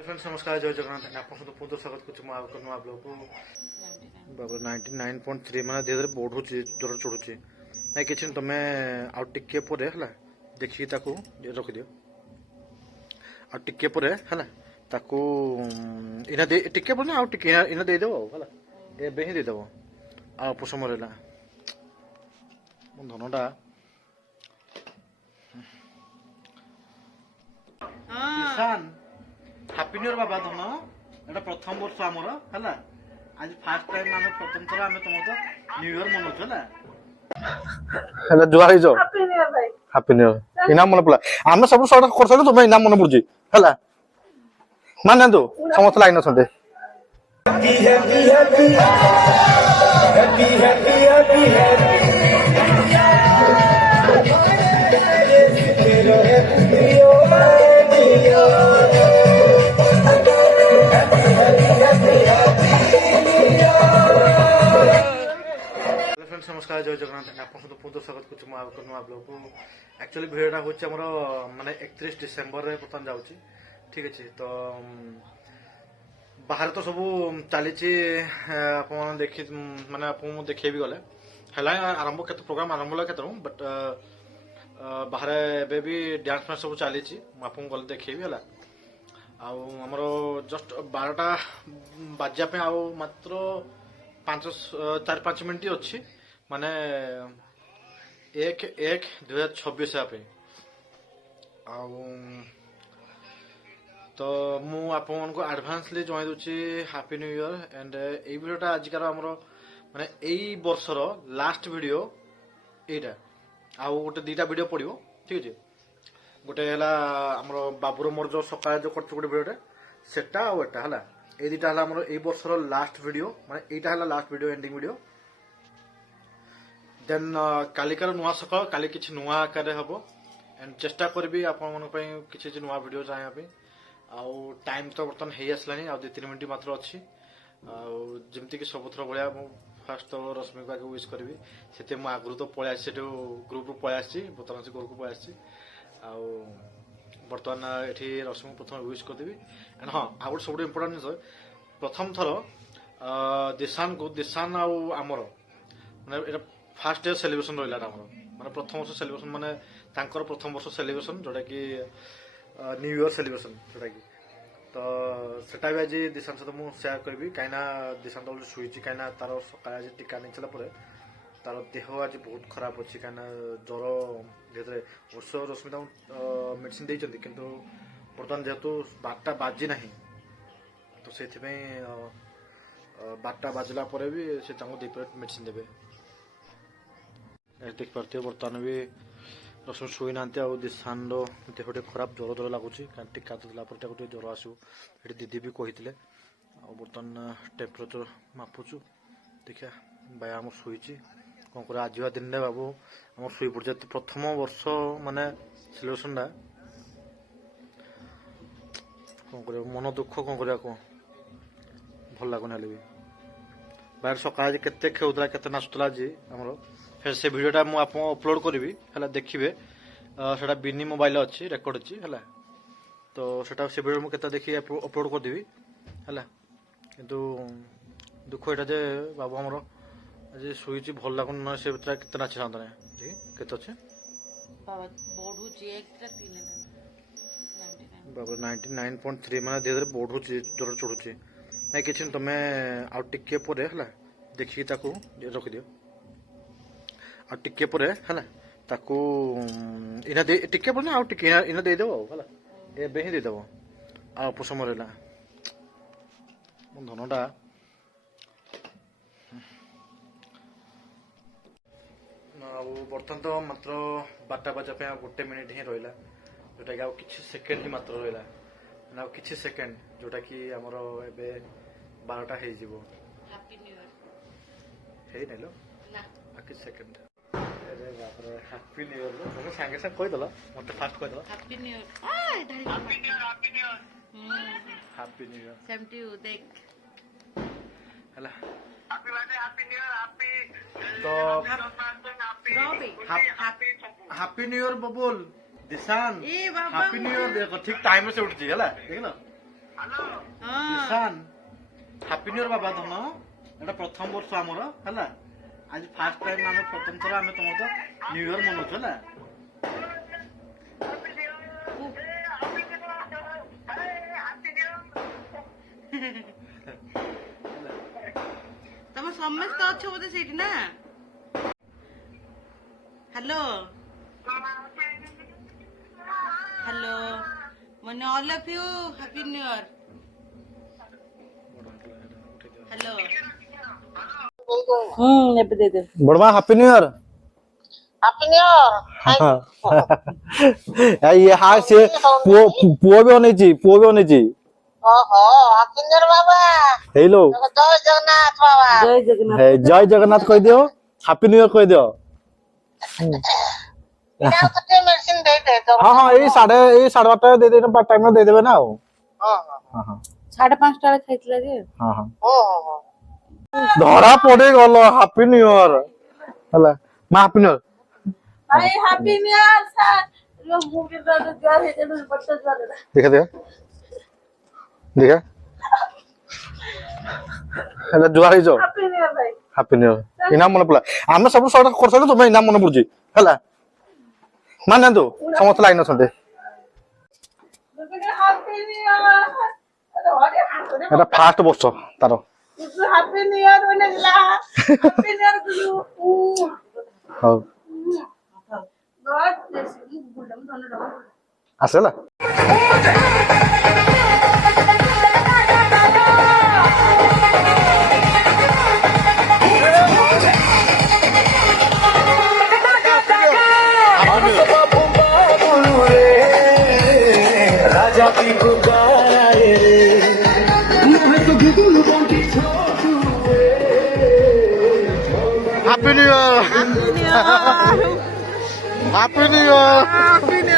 friends नमस्कार जय जगन्नाथ आप पुनः स्वागत कर नुआ ब्लॉग को 99.3 मैंने धीरे धीरे बढ़ू ज्वर चढ़ुची ना कि तुम आउ टिके पर है देखिए रखिदियो आ टिके पर है ताकू इना दे टिके पर ना आउ टिके इना दे देबो हला एबे ही दे देबो आ पुसम रहला धनटा किसान हैप्पी न्यू ईयर बाबा धन एटा प्रथम वर्ष आमर हला आज फर्स्ट टाइम आमे प्रथम थरा आमे तुम तो न्यू ईयर मनोछ हला जुआ हिजो हैप्पी न्यू ईयर इनाम मन पला आमे सब सडा करछले तुम इनाम मन पुरजी हला मान दो समस्त लाइन छते नमस्कार जय जगन्नाथ आप पुनः स्वागत कर नुआ ब्लॉग को एक्चुअली भिडियोटा हूँ माने 31 डिसेम्बर रे बर्तमान जाऊँगी ठीक अच्छे तो बाहर तो सब चली देखी माने आपको देखे भी गले है आरंभ के प्रोग्राम आरंभ है केतु बट बाहर एबे भी डांस फैंस सब चली आपको गले देखेबी है आमर जस्ट 12टा बाजापे आउ मात्र 4-5 मिनट अच्छी माने 1/1/2026 तो मु आपन को advancely जणाई दूची happy new year and ए वीडियोटा आजिकार हमर माने एई वर्षर लास्ट वीडियो एटा आ गोटे दीटा वीडियो पड़िबो ठीक अछि गोटे हला हमर बाबूर मोर जो सकाळ जो करछ गोटे वीडियोटा सेटा आ एटा हला ए दीटा हला हमर एई वर्षर लास्ट वीडियो माने एटा हला लास्ट वीडियो एंडिंग वीडियो देन कालिकार नुआ सकाळ काली किछि नुआ आकार हबो एंड चेष्टा करबी आपन मन पई किछि नुआ वीडियो चाहे पे आउ टाइम तो बर्तन हे आसलानी आ 2-3 मिनिट मात्र अछि आउ जेमति कि सबथर बळिया मु फर्स्ट तो रश्मि को विश करबी सेते मु आगरु तो पळे आछि सेटू ग्रुप रु पळे आछि बर्तन से घर को पळे आछि आउ बर्तन एठी रश्मि प्रथम विश कर देबी एंड हां आउ सब इंपोर्टेंट न्यूज प्रथम थरो दिशान आउ आमर माने एटा फास्ट इयर सेलिब्रेशन रहा माने प्रथम वर्ष सेलिब्रेशन माने तांकर प्रथम वर्ष सेलिब्रेशन जोटा कि न्यू ईयर सेलिब्रेशन जोटा कि तो सेटा भी आज दिशांत सहित मुझे सेयार करी कहीं दिशांत बोले शुई कहीं तार सका आज टीका नहीं चला तार देह आज बहुत खराब अच्छी कहीं ज्वर धीरे वर्ष रश्मिता मेडिसिन देती किंतु बर्तमान जेहेतु 12टा बाजी ना तो से 12टा बाजला भी से दीपेट मेडिसिन देवे देख पार्थ बर्तमान भी रश्मि शुई ना दिशान देहटे खराब ज्वर ज्वर लगुच टीका देला ज्वर आसो ये दीदी भी कही बर्तमान टेम्परेचर मापुचु देखिया भाई आम शुई कौन कर आज दिन बाबू आम शुई पड़े प्रथम वर्ष माने सेलिब्रेशन कौन कर मन दुख कौन कर भल लगुन भी बाहर सकाल केते खेउतला केते नाचुतला आज आमर फिर से वीडियोटा मु आप अपलोड करी है देखिए सेटा बिनी मोबाइल अच्छी रेकर्ड अच्छी है तो सेटा से वीडियो मुझे देखिए अपलोड करदेवी है किंतु दुख यहाँ जे बाबू आमर आज शुई भल लगुन ना से केते नाची था केते अच्छे बाबू 99.3 मैंने धीरे धीरे बढ़ू ज्वर चढ़ुची ना कि तुम आउ टिके पर है देखिए रखिदियो आ टिके पर है ताकू इना दे टिके पर ना आउ टिके इना दे देबो हला एबे ही दे देबो आ पुसम रहला धनटा बर्तमान तो मात्र 12टा बाजा पे 1 मिनिट ही रहिला जोटा कि आ किछि सेकेंड ही मात्र रहिला ना किछि सेकेंड जोटा कि हमर एबे 12टा हे जिवो हैप्पी न्यू ईयर हे नेलो ना आ किछि सेकेंड अरे बाप रे हैप्पी न्यू ईयर तुम संगे संग कहि दला मते फास्ट कहि दला happy new year happy new year happy new year same to you देख हला happy birthday happy new year happy तो happy new year Babul Dishan happy new year देखो ठीक टाइम से उठती है देख ना ঈশান হ্যাপি নিউ ইয়ার বাবা ধନ এটা প্রথম বর্ষ আমার ହେଲା আজ ফার্স্ট টাইম আমি প্রথম থর আমি তোমার তো নিউ ইয়ার মনাউଛୁ ହେଲା ତମେ ସମସ୍ତେ ଅଛ ବୋଧେ ସେଇଠି ନା ହ୍ୟାଲୋ ହ୍ୟାଲୋ ମାନେ all of you happy new year hello ଏବେ ଦେଇଦେବେ बड़मा happy new year happy new year ये हाँ से पुओ भी होने चाहिए पुओ भी होने चाहिए ओहो हैप्पी न्यू ईयर बाबा हेलो जय जगन्नाथ बाबा ଜୟ ଜଗନ୍ନାଥ जय जगन्नाथ कह दियो हैप्पी न्यू ईयर कह दियो इना तो ते मेडिसिन दे दे तो हाँ हाँ ये साढ़े 8:30 दे देना पार्ट टाइम में दे देवे ना हां हां हाँ हाँ 5:30 ବେଳେ ଖାଇଥିଲା ଯେ हाँ हाँ ओ हो धरा पड़े गल हैप्पी न्यू ईयर हला मां हैप्पी न्यू ईयर ଭାଇ happy new year sir movie ଜୁଆର ହେଇଯାଉ ବच्चा ଜୁଆର देखा देखा देखा हेला जुआर ही जो ହ୍ୟାପି ନ୍ୟୁ ଇୟର ଭାଇ हैप्पी न्यू ईयर इनाम मन पड़ा आमे सब सॉर्ट कर सकते तुम्हें इनाम मन पड़ुची हला मान तू समस्त लाइन अछंते ହ୍ୟାପି ନ୍ୟୁ ଇୟର এটা ফার্স্ট বর্ষ তার হ্যাপি ନ୍ୟୁ ଇୟର বলেছিলা হ্যাপি ନ୍ୟୁ ইয়ର টু হও গড ব্লেস ইউ গুডম ধন্যবাদ আসেলা happy new year happy new year happy new year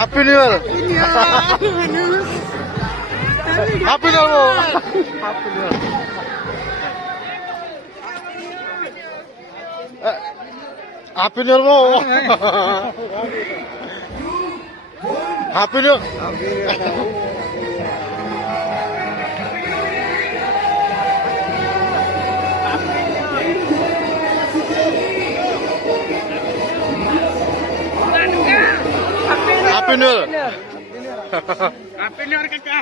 happy new year happy new year happy new year happy new happy new year happy new year কাকা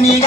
Ni